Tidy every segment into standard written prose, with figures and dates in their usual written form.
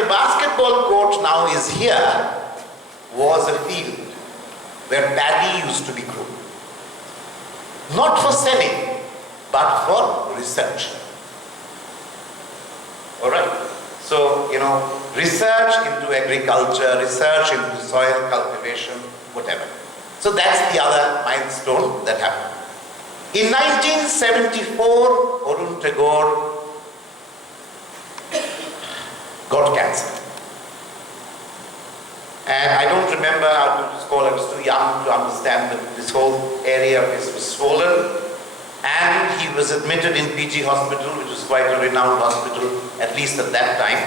the basketball court now is here was a field where paddy used to be grown. Not for selling, but for research. Alright? So, research into agriculture, research into soil cultivation, whatever. So that's the other milestone that happened. In 1974, Arun Tagore got cancer. And I don't remember how to call it. I was too young to understand that this whole area of his was swollen. And he was admitted in PG Hospital, which was quite a renowned hospital, at least at that time.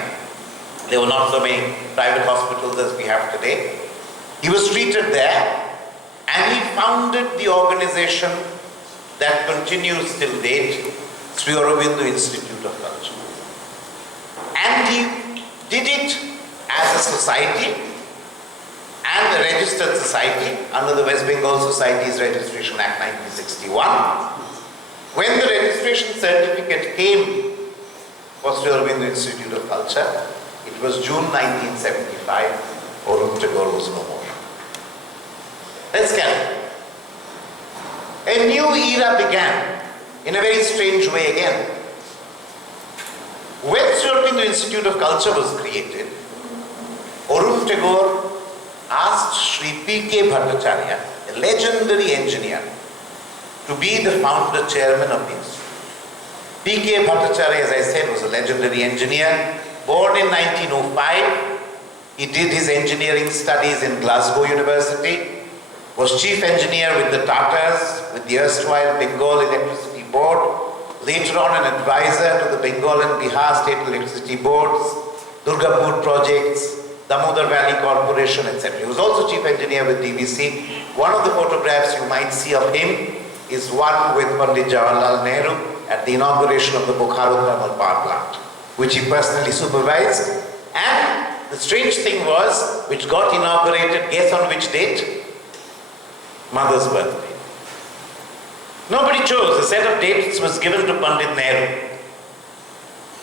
There were not so many private hospitals as we have today. He was treated there, and he founded the organization that continues till date, Sri Aurobindo Institute of Culture. And he did it as a society, and a registered society under the West Bengal Societies Registration Act 1961. When the registration certificate came for Sri Aurobindo Institute of Culture, it was June 1975, Arun Tagore was no more. Let's carry on. A new era began in a very strange way again. When Sri Aurobindo Institute of Culture was created, Arun Tagore asked Sri P.K. Bhattacharya, a legendary engineer, to be the founder chairman of the institute. P.K. Bhattacharya, as I said, was a legendary engineer. Born in 1905, he did his engineering studies in Glasgow University, was chief engineer with the Tatars, with the erstwhile Bengal Electricity Board, later on an advisor to the Bengal and Bihar State Electricity Boards, Durgapur projects, Damodar Valley Corporation, etc. He was also chief engineer with DVC. One of the photographs you might see of him is one with Pandit Jawaharlal Nehru at the inauguration of the Bokaro thermal power plant, which he personally supervised. And the strange thing was, which got inaugurated, guess on which date? Mother's birthday. Nobody chose. A set of dates was given to Pandit Nehru.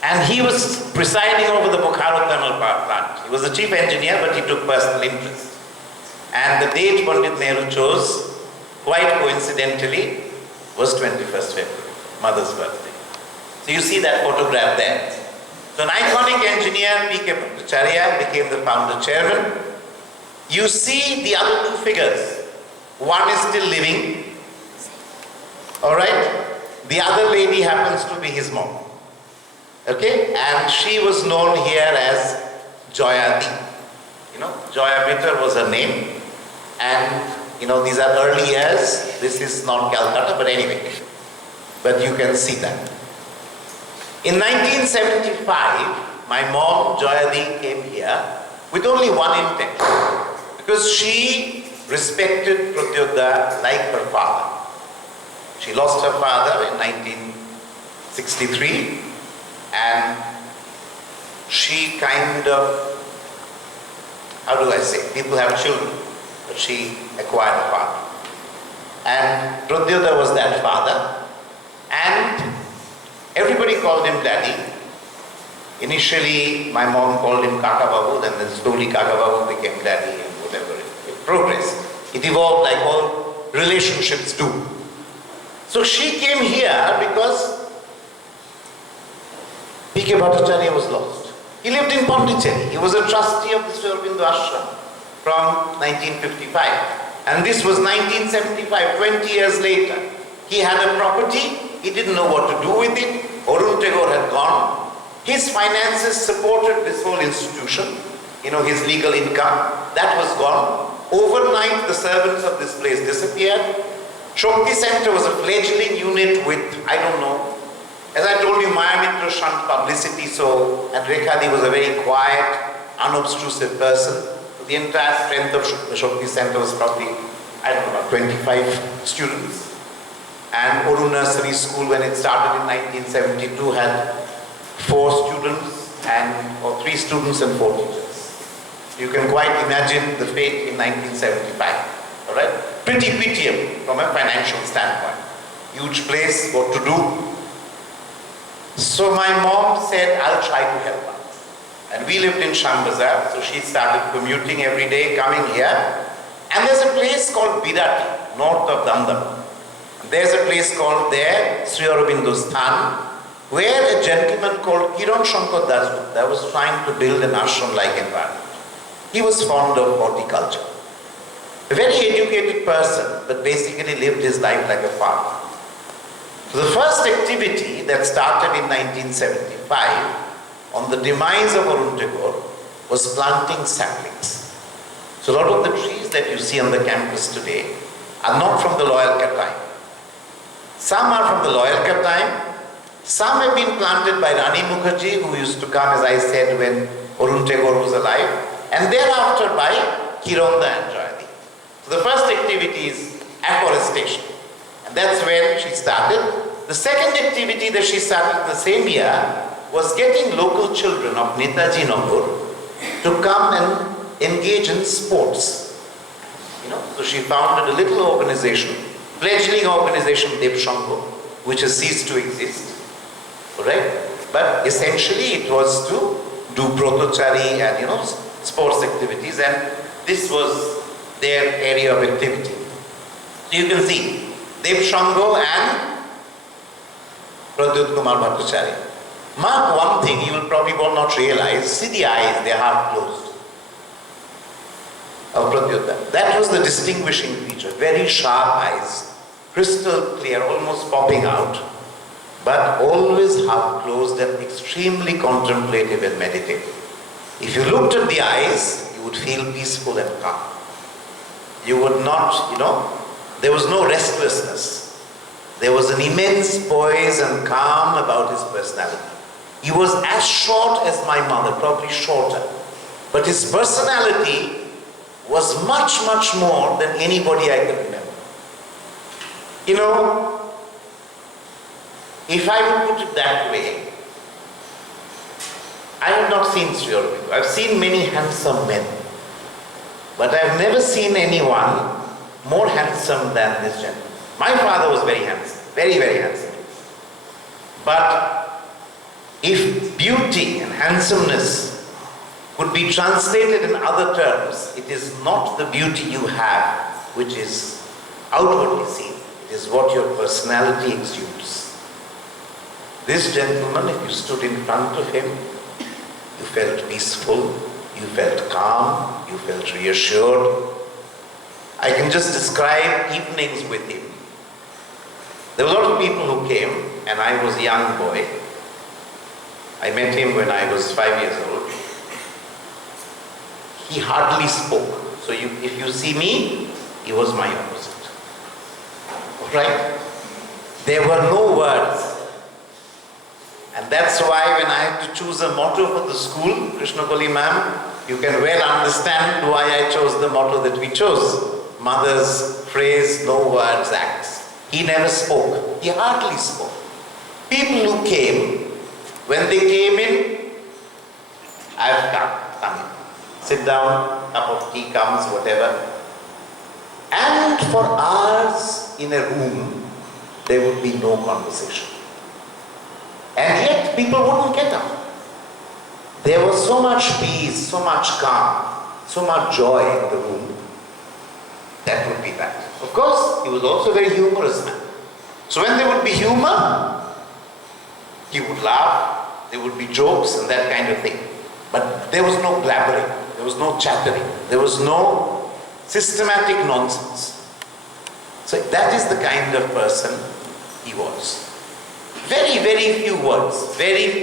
And he was presiding over the Bokaro thermal power plant. He was the chief engineer, but he took personal interest. And the date Pandit Nehru chose, quite coincidentally, was 21st February, Mother's birthday. So you see that photograph there. So an iconic engineer, P.K. Bhattacharya, became the founder chairman. You see the other two figures. One is still living. Alright? The other lady happens to be his mom. Okay? And she was known here as Joya Di. Joya Bitter was her name. And these are early years. This is not Calcutta, but anyway. But you can see that. In 1975, my mom, Joya Di, came here with only one intention. Because she respected Pratyodha like her father. She lost her father in 1963, and she kind of, how do I say, people have children, but she acquired a father. And Pratyodha was that father, and everybody called him Daddy. Initially, my mom called him Kaka Babu, then slowly Kaka Babu became Daddy, and whatever. It progressed. It evolved like all relationships do. So she came here because P.K. Bhattacharya was lost. He lived in Pondicherry. He was a trustee of the Sri Aurobindo Ashram from 1955. And this was 1975, 20 years later. He had a property. He didn't know what to do with it. Arun Tagore had gone. His finances supported this whole institution. His legal income. That was gone. Overnight, the servants of this place disappeared. Shakti Center was a fledgling unit with, I don't know, as I told you, Mayamitra shunned publicity, and Rekhadi was a very quiet, unobtrusive person. The entire strength of the Shakti Center was probably, I don't know, about 25 students. And Oru Nursery School, when it started in 1972, had 4 students or 3 students and 4 teachers. You can quite imagine the fate in 1975. All right? Pretty pitiable from a financial standpoint. Huge place, what to do? So my mom said, I'll try to help out. And we lived in Shambazar, so she started commuting every day, coming here. And there's a place called Birati, north of Damdam. There's a place called there, Sri Aurobindo's Sthan, where a gentleman called Kiran Shankar Dasgupta was trying to build an ashram-like environment. He was fond of horticulture. A very educated person, but basically lived his life like a farmer. So the first activity that started in 1975, on the demise of Arun Tagore, was planting saplings. So a lot of the trees that you see on the campus today are not from the Loyalka time. Some are from the Loyalka time. Some have been planted by Rani Mukherjee, who used to come, as I said, when Arun Tagore was alive, and thereafter by Kironda and Jayadi. So the first activity is afforestation, and that's when she started. The second activity that she started in the same year was getting local children of Netaji Nagar to come and engage in sports. So she founded a little organization, fledgling organization Dev Shambhu, which has ceased to exist. Right? But essentially it was to do brotochari and sports activities, and this was their area of activity. So you can see Dev Shambhu and Pradyut Kumar Bhattacharya. Mark one thing, you will probably not realize, see the eyes, they are half closed of Pradyut. That was the distinguishing feature, very sharp eyes, crystal clear, almost popping out, but always half closed and extremely contemplative and meditative. If you looked at the eyes, you would feel peaceful and calm. You would not, there was no restlessness. There was an immense poise and calm about his personality. He was as short as my mother, probably shorter. But his personality was much, much more than anybody I can remember. If I would put it that way, I have not seen Sri Aurobindo. I've seen many handsome men. But I've never seen anyone more handsome than this gentleman. My father was very handsome, very, very handsome. But if beauty and handsomeness could be translated in other terms, it is not the beauty you have which is outwardly seen. It is what your personality exudes. This gentleman, if you stood in front of him, you felt peaceful, you felt calm, you felt reassured. I can just describe evenings with him. There were a lot of people who came, and I was a young boy. I met him when I was 5 years old. He hardly spoke. So if you see me, he was my opposite. Right? There were no words. And that's why when I had to choose a motto for the school, Krishna Koli ma'am, you can well understand why I chose the motto that we chose. Mother's phrase, no words, acts. He never spoke. He hardly spoke. People who came, when they came in, I've come in. Sit down, cup of tea comes, whatever. And for hours in a room, there would be no conversation. And yet people wouldn't get up. There was so much peace, so much calm, so much joy in the room. That would be that. Of course, he was also a very humorous man. So when there would be humor, he would laugh, there would be jokes and that kind of thing. But there was no blabbering, there was no chattering, there was no systematic nonsense. So that is the kind of person he was. Very, very few words,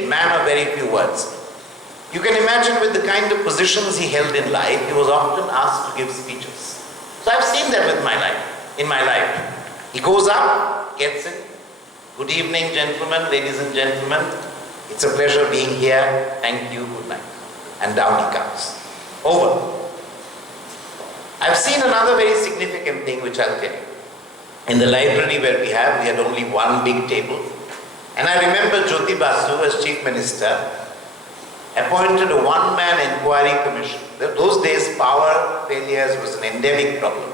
man of very few words. You can imagine with the kind of positions he held in life, he was often asked to give speeches. So I've seen that in my life. He goes up, gets in. Good evening, gentlemen, ladies and gentlemen. It's a pleasure being here. Thank you, good night. And down he comes. Over. I've seen another very significant thing which I'll tell you. In the library where we had only one big table. And I remember Jyoti Basu as Chief Minister appointed a one-man inquiry commission. Those days power failures was an endemic problem.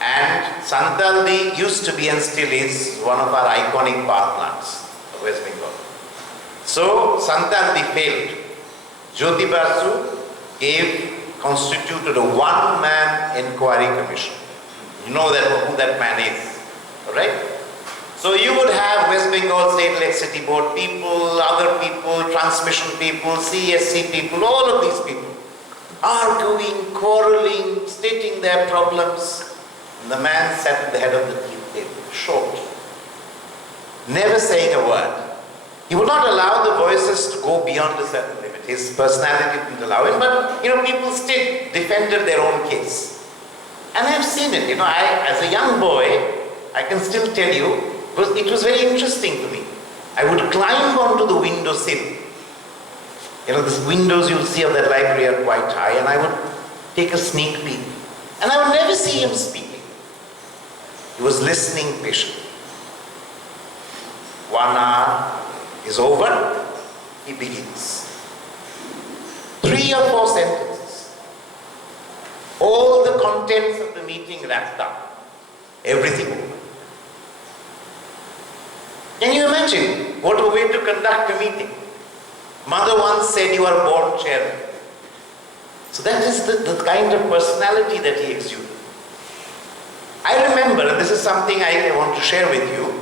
And Santaldi used to be and still is one of our iconic power plants of West Bengal. So Santaldi failed. Jyoti Basu constituted a one-man inquiry commission. You know who that man is, right? So you would have West Bengal State Electricity Board people, other people, transmission people, CSC people, all of these people arguing, quarreling, stating their problems. And the man sat at the head of the table, short, never saying a word. He would not allow the voices to go beyond a certain limit. His personality didn't allow him, but people still defended their own case. And I've seen it, as a young boy, I can still tell you, it was very interesting to me. I would climb onto the window sill. The windows you'll see of that library are quite high, and I would take a sneak peek. And I would never see him speaking. He was listening patiently. 1 hour is over, he begins. 3 or 4 sentences. All the contents of the meeting wrapped up. Everything over. Can you imagine what a way to conduct a meeting? Mother once said, "You are born chairman." So that is the kind of personality that he exuded. I remember, and this is something I want to share with you,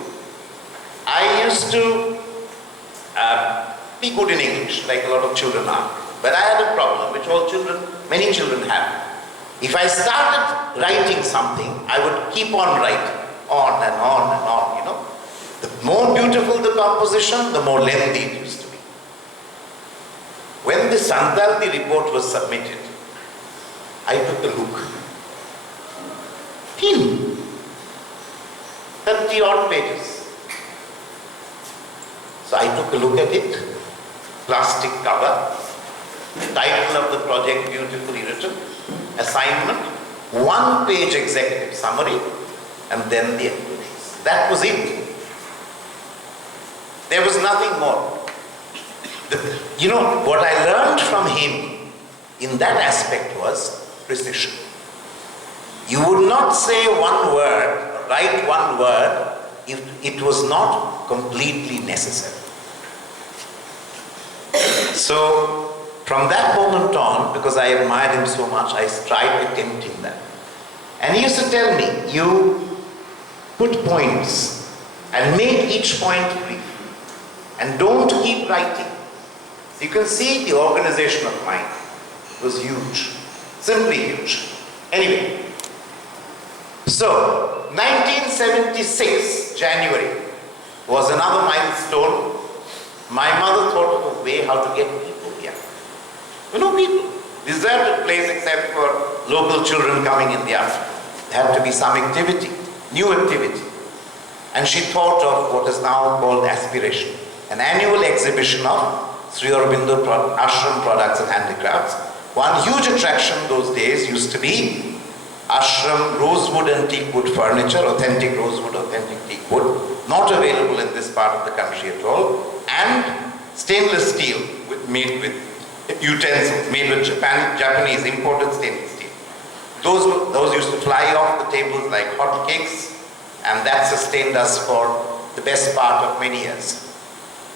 I used to be good in English, like a lot of children are. But I had a problem, which many children have. If I started writing something, I would keep on writing, on and on and on, The more beautiful the composition, the more lengthy it used to be. When the Santaldi report was submitted, I took a look. 30 odd pages. So I took a look at it, plastic cover, title of the project beautifully written, assignment, 1-page executive summary, and then the conclusions. That was it. There was nothing more. What I learned from him in that aspect was precision. You would not say one word, write one word, if it was not completely necessary. So, from that moment on, because I admired him so much, I tried attempting that. And he used to tell me, you put points and make each point brief. And don't keep writing. So you can see the organization of mind was huge. Simply huge. Anyway. So, 1976, January, was another milestone. My mother thought of a way how to get people here. People. Deserted place except for local children coming in the afternoon. There had to be some activity, new activity. And she thought of what is now called aspiration. An annual exhibition of Sri Aurobindo ashram products and handicrafts. One huge attraction those days used to be ashram rosewood and teakwood furniture, authentic rosewood, authentic teakwood, not available in this part of the country at all, and stainless steel made with utensils, made with Japanese imported stainless steel. Those used to fly off the tables like hot cakes, and that sustained us for the best part of many years.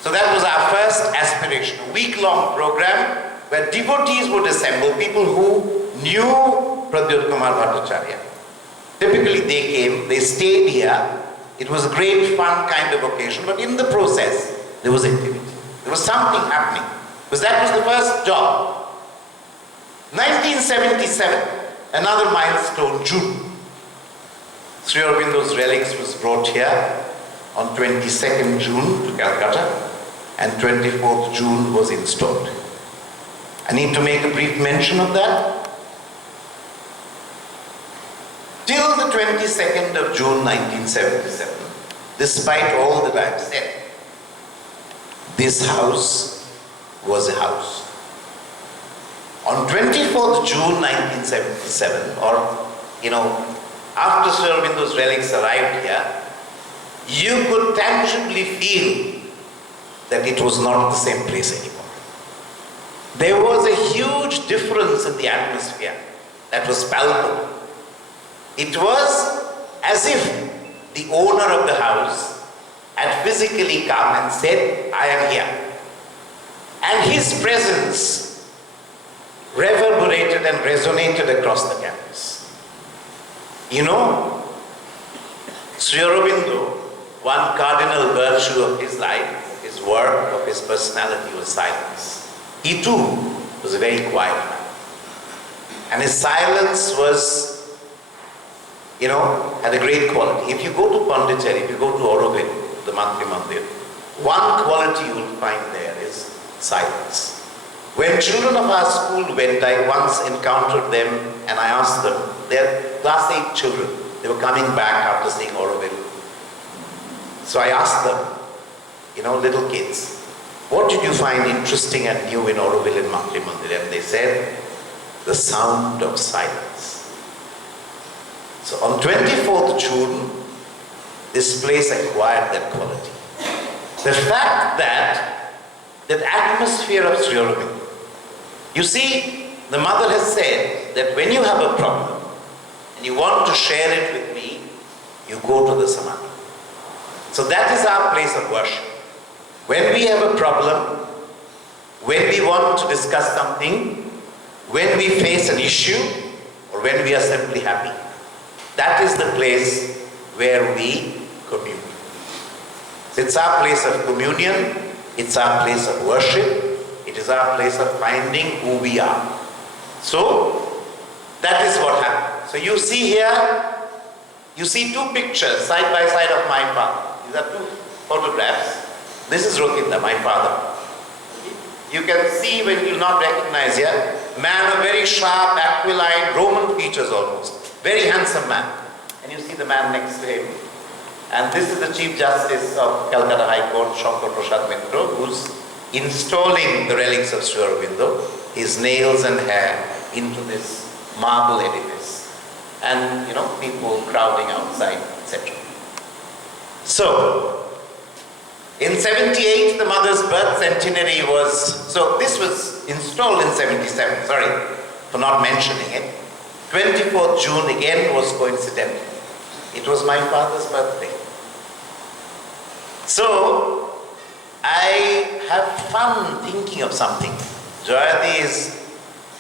So that was our first aspiration, a week-long program where devotees would assemble, people who knew Pradyut Kumar Bhattacharya. Typically they came, they stayed here. It was a great fun kind of occasion, but in the process, there was activity. There was something happening, because that was the first job. 1977, another milestone, June. Sri Aurobindo's relics was brought here on 22nd June to Calcutta, and 24th June was installed. I need to make a brief mention of that. Till the 22nd of June 1977, despite all that I have said, this house was a house. On 24th June 1977, or after Sri Aurobindo's relics arrived here, you could tangibly feel that it was not the same place anymore. There was a huge difference in the atmosphere that was palpable. It was as if the owner of the house had physically come and said, "I am here." And his presence reverberated and resonated across the campus. You know, Sri Aurobindo, one cardinal virtue of his life, his work, of his personality was silence. He too was a very quiet man. And his silence was, had a great quality. If you go to Pondicherry, if you go to Aurobindo, the Mantri Mandir, one quality you will find there is silence. When children of our school went, I once encountered them and I asked them, they're class 8 children, they were coming back after seeing Aurobindo. So I asked them, little kids, what did you find interesting and new in Aurobindo and Mantri Mandir? And they said, the sound of silence. So on 24th June, this place acquired that quality. The fact that atmosphere of Sri Aurobindo. You see, the mother has said that when you have a problem and you want to share it with me, you go to the Samadhi. So that is our place of worship. When we have a problem, when we want to discuss something, when we face an issue, or when we are simply happy, that is the place where we commune. So it's our place of communion, it's our place of worship, it is our place of finding who we are. So, that is what happened. So you see here, you see two pictures side by side of my father. These are two photographs. This is Rokinda, my father. You can see when you not recognize here, man of very sharp, aquiline, Roman features almost. Very handsome man. And you see the man next to him. And this is the Chief Justice of Calcutta High Court, Shankar Prasad Mitra, who's installing the relics of Sri Aurobindo, his nails and hair, into this marble edifice. And, people crowding outside, etc. So, in 78, the mother's birth centenary was, so this was installed in 77, sorry for not mentioning it. 24th June again was coincidental. It was my father's birthday. So, I have fun thinking of something. Jayati is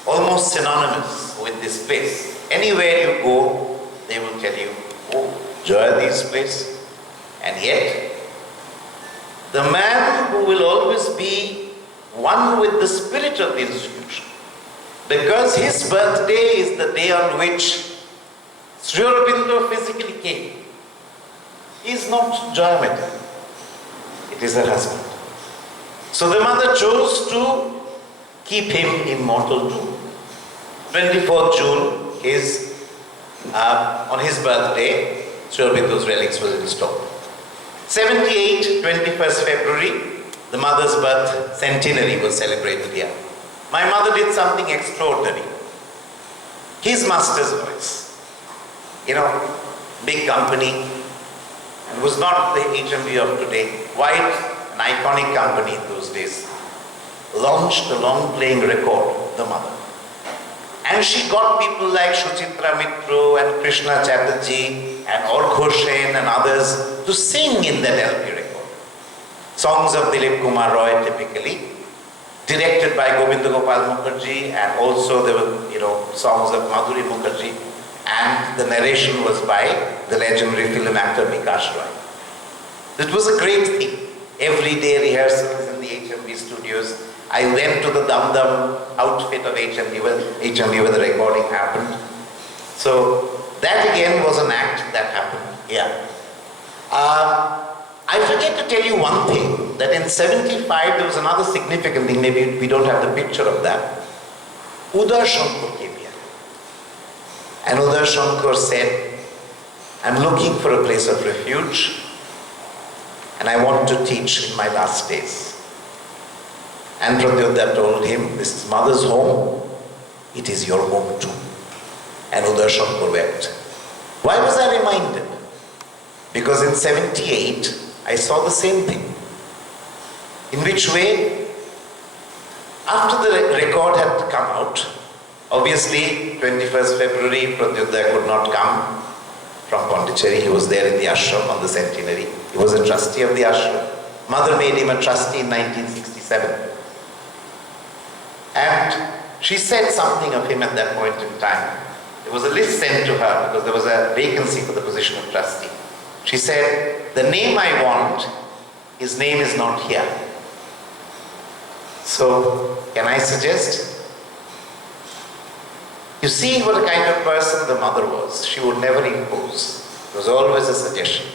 almost synonymous with this place. Anywhere you go, they will tell you, oh, Jayati's place. And yet, the man who will always be one with the spirit of the institution, because his birthday is the day on which Sri Aurobindo physically came. He is not Jayamati. It is her husband. So the mother chose to keep him immortal too. 24th June is, on his birthday, Sri Aurobindo's relics were installed. 78, 21st February, the mother's birth centenary was celebrated here. My mother did something extraordinary. His master's voice, big company, and was not the HMV of today. White, an iconic company in those days, launched a long-playing record, the mother. And she got people like Shuchitra Mitro and Krishna Chatterjee and Orghoshen and others to sing in that LP record. Songs of Dilip Kumar Roy typically, directed by Govinda Gopal Mukherjee, and also there were, songs of Madhuri Mukherjee, and the narration was by the legendary film actor Vikas Roy. It was a great thing. Every day rehearsals in the HMV studios. I went to the Dum Dum outfit of HMV where the recording happened. So that again was an act that happened here. I forget to tell you one thing, that in 75 there was another significant thing, maybe we don't have the picture of that. Uday Shankar came here. And Uday Shankar said, I'm looking for a place of refuge and I want to teach in my last days. And Pratyuda told him, this is mother's home, it is your home too. And Uday Shankar wept. Why was I reminded? Because in 78, I saw the same thing. In which way? After the record had come out, obviously 21st February, Pratyuda could not come from Pondicherry. He was there in the ashram on the centenary. He was a trustee of the ashram. Mother made him a trustee in 1967. And she said something of him at that point in time. There was a list sent to her because there was a vacancy for the position of trustee. She said, the name I want, his name is not here. So, can I suggest? You see what a kind of person the mother was. She would never impose. It was always a suggestion.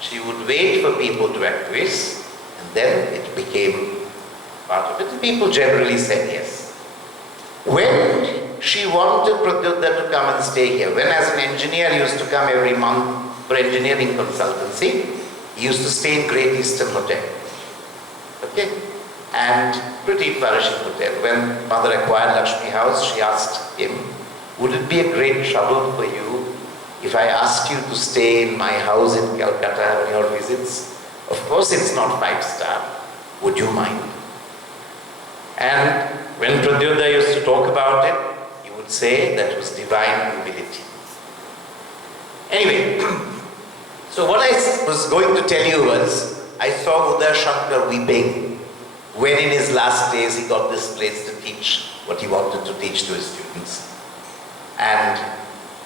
She would wait for people to acquiesce, and then it became part of it. And people generally said yes. When she wanted Pradyuta to come and stay here, when as an engineer he used to come every month for engineering consultancy, he used to stay in Great Eastern Hotel. Okay? And pretty flourishing hotel. When mother acquired Lakshmi house, she asked him, would it be a great trouble for you if I asked you to stay in my house in Calcutta on your visits? Of course it's not 5-star. Would you mind? And when Pradyuta used to talk about it, he would say that was divine humility. Anyway, so what I was going to tell you was, I saw Uday Shankar weeping when in his last days he got this place to teach what he wanted to teach to his students. And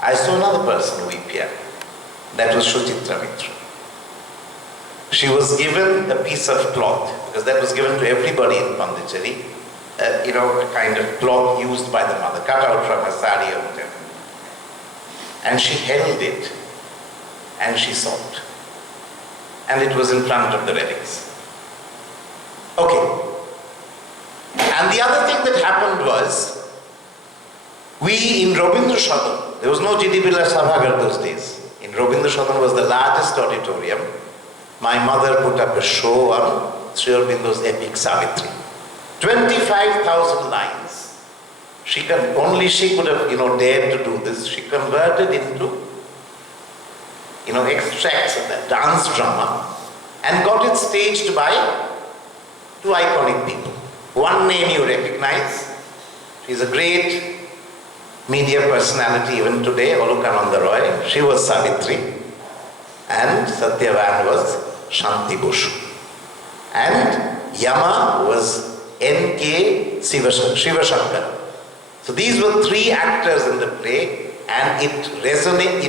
I saw another person weep here. That was Suchitra Mitra. She was given a piece of cloth, because that was given to everybody in Pondicherry, a kind of cloth used by the mother, cut out from a sari or whatever. And she held it and she sobbed. And it was in front of the relics. Okay. And the other thing that happened was, we in Aurobindo Sadan, there was no G.D. Birla Sabhagar those days. In Aurobindo Sadan was the largest auditorium. My mother put up a show on Sri Aurobindo's epic Savitri. 25,000 lines. She could have, dared to do this. She converted into, extracts of that dance drama and got it staged by 2 iconic people. One name you recognize. She's a great media personality even today, Olukananda Roy. She was Savitri. And Satyavan was Shanti Boshu. And Yama was N.K. Shivashankar. So these were 3 actors in the play, and it resonated,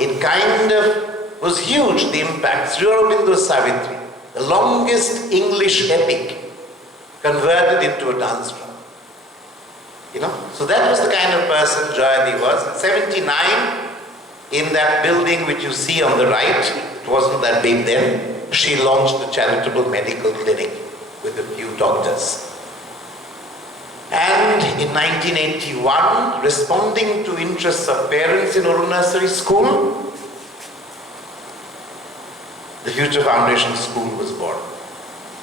it kind of was huge, the impact. Sri Aurobindo Savitri, the longest English epic, converted into a dance drama. So that was the kind of person Jayati was. In 79, in that building which you see on the right, it wasn't that big then, she launched a charitable medical clinic with a few doctors. And in 1981, responding to interests of parents in Uru Nursery School, the Future Foundation School was born.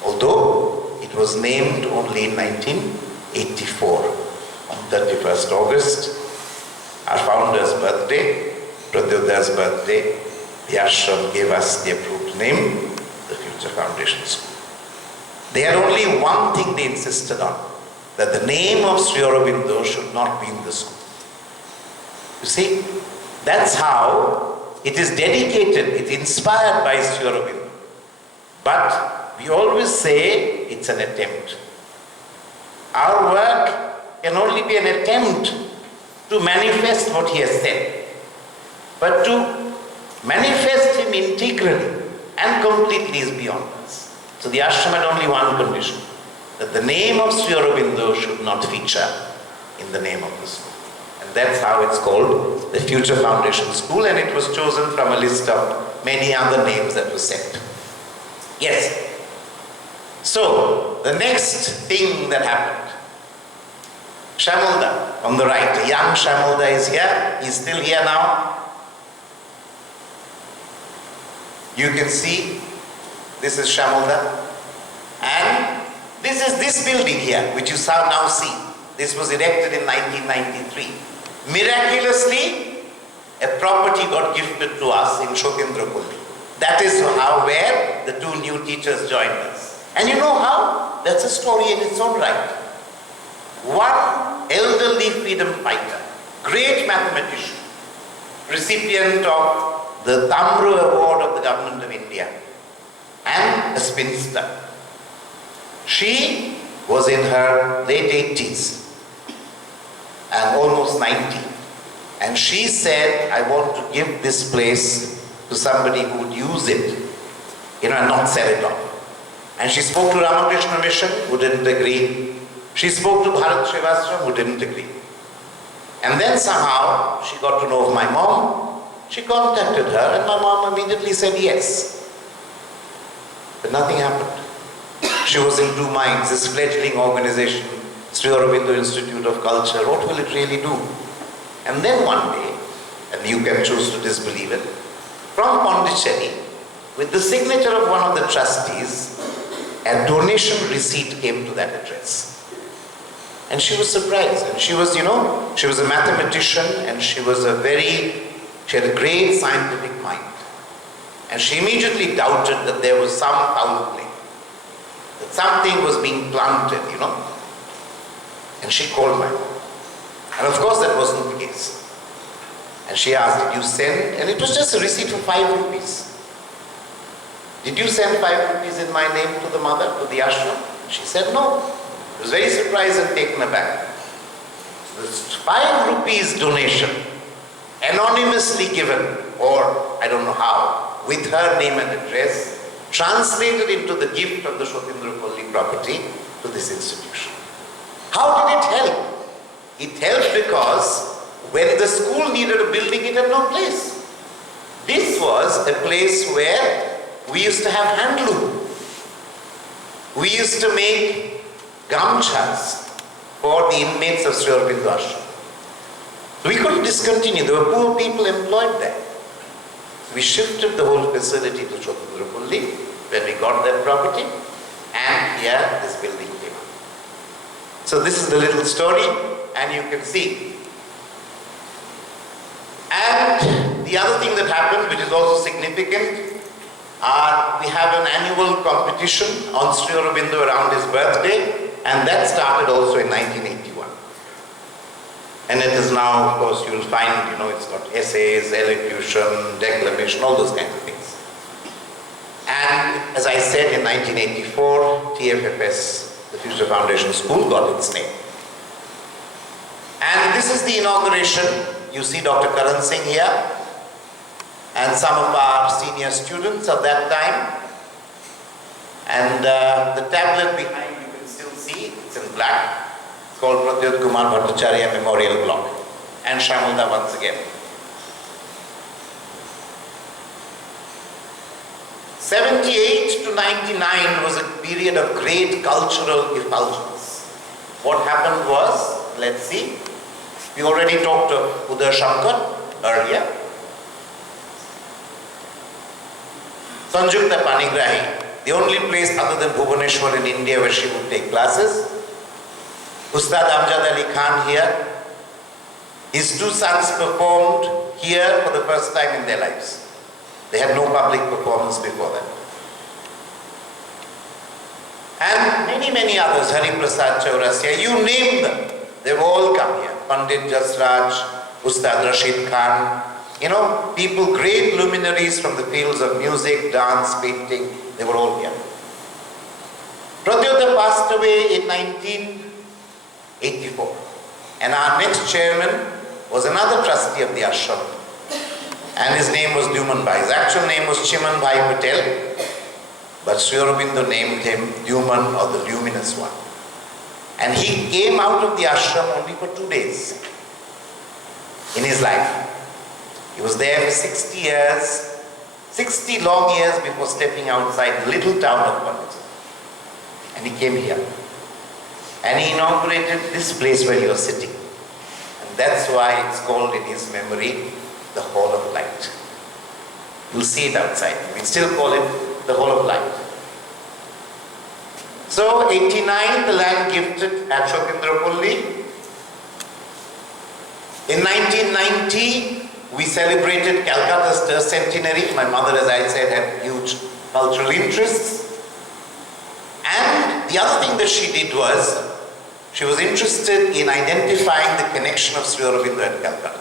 Although it was named only in 1984. On 31st August, our founder's birthday, Pradyuta's birthday, the ashram gave us the approved name, the Future Foundation School. They had only one thing they insisted on, that the name of Sri Aurobindo should not be in the school. You see, that's how it is dedicated, it's inspired by Sri Aurobindo. But we always say it's an attempt. Our work can only be an attempt to manifest what he has said. But to manifest him integrally and completely is beyond us. So the ashram had only one condition, that the name of Sri Aurobindo should not feature in the name of the school. And that's how it's called the Future Foundation School, and it was chosen from a list of many other names that were set. Yes. So, the next thing that happened, Shamulda on the right, young Shamulda is here, he's still here now. You can see, this is Shamulda, and this is this building here, which you now see. This was erected in 1993. Miraculously, a property got gifted to us in Shotendrapalli. That is where the 2 new teachers joined us. And you know how? That's a story in its own right. One elderly freedom fighter, great mathematician, recipient of the Tamru Award of the Government of India, and a spinster. She was in her late 80s. and almost 90. And she said, I want to give this place to somebody who would use it, and not sell it off. And she spoke to Ramakrishna Mission, who didn't agree. She spoke to Bharat Srivastava, who didn't agree. And then somehow she got to know of my mom. She contacted her, and my mom immediately said yes. But nothing happened. She was in two minds. This fledgling organization, Sri Aurobindo Institute of Culture, what will it really do? And then one day, and you can choose to disbelieve it, from Pondicherry, with the signature of one of the trustees, a donation receipt came to that address. And she was surprised. And she was, she was a mathematician, and she had a great scientific mind. And she immediately doubted that there was some foul play, that something was being planted, And she called my mom. And of course that wasn't the case. And she asked, did you send? And it was just a receipt for 5 rupees. Did you send 5 rupees in my name to the mother, to the ashram? She said no. She was very surprised and taken aback. This 5 rupees donation, anonymously given, or I don't know how, with her name and address, translated into the gift of the Shotindrapalli property to this institution. How did it help? It helped because when the school needed a building, it had no place. This was a place where we used to have handloom. We used to make gamchas for the inmates of Sri Aurobindo Ashram. We couldn't discontinue. There were poor people employed there. We shifted the whole facility to Shotindrapalli when we got that property, and here this building came up. So this is the little story, and you can see. And the other thing that happened, which is also significant, we have an annual competition on Sri Aurobindo around his birthday, and that started also in 1981. And it is now, of course, you will find, it's got essays, elocution, declamation, all those kinds of things. And as I said, in 1984, TFFS, the Future Foundation School, got its name. And this is the inauguration. You see Dr. Karan Singh here, and some of our senior students of that time. And the tablet behind you can still see, it's in black. It's called Pradyut Kumar Bhattacharya Memorial Block. And Shamulda once again. 78 to 99 was a period of great cultural effulgence. What happened was, let's see, we already talked of Uday Shankar earlier. Sanjukta Panigrahi, the only place other than Bhubaneswar in India where she would take classes. Ustad Amjad Ali Khan here. His 2 sons performed here for the first time in their lives. They had no public performance before that. And many, many others, Hari Prasad Chaurasia, you name them, they've all come here. Pandit Jasraj, Ustad Rashid Khan, people, great luminaries from the fields of music, dance, painting, they were all here. Pradyuta passed away in 1984. And our next chairman was another trustee of the ashram. And his name was Duman Bhai. His actual name was Chiman Bhai Patel. But Sri Aurobindo named him Duman, or the luminous one. And he came out of the ashram only for 2 days in his life. He was there for 60 years, 60 long years before stepping outside the little town of Pondicherry. And he came here. And he inaugurated this place where you are sitting. And that's why it's called in his memory, the Hall of Light. You'll see it outside. We still call it the Hall of Light. So, 89, the land gifted at Shotindrapalli. In 1990, we celebrated Calcutta's tercentenary. My mother, as I said, had huge cultural interests. And the other thing that she did was, she was interested in identifying the connection of Sri Aurobindo and Calcutta.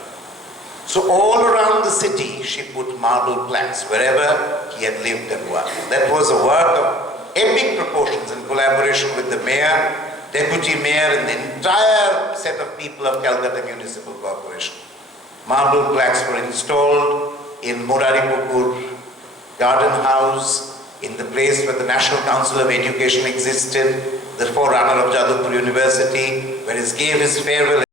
So all around the city, she put marble plaques wherever he had lived and worked. That was a work of epic proportions in collaboration with the mayor deputy mayor and the entire set of people of Calcutta Municipal Corporation. Marble plaques were installed in Muraripukur Garden House, in the place where the National Council of Education existed, the forerunner of Jadavpur University, where he gave his farewell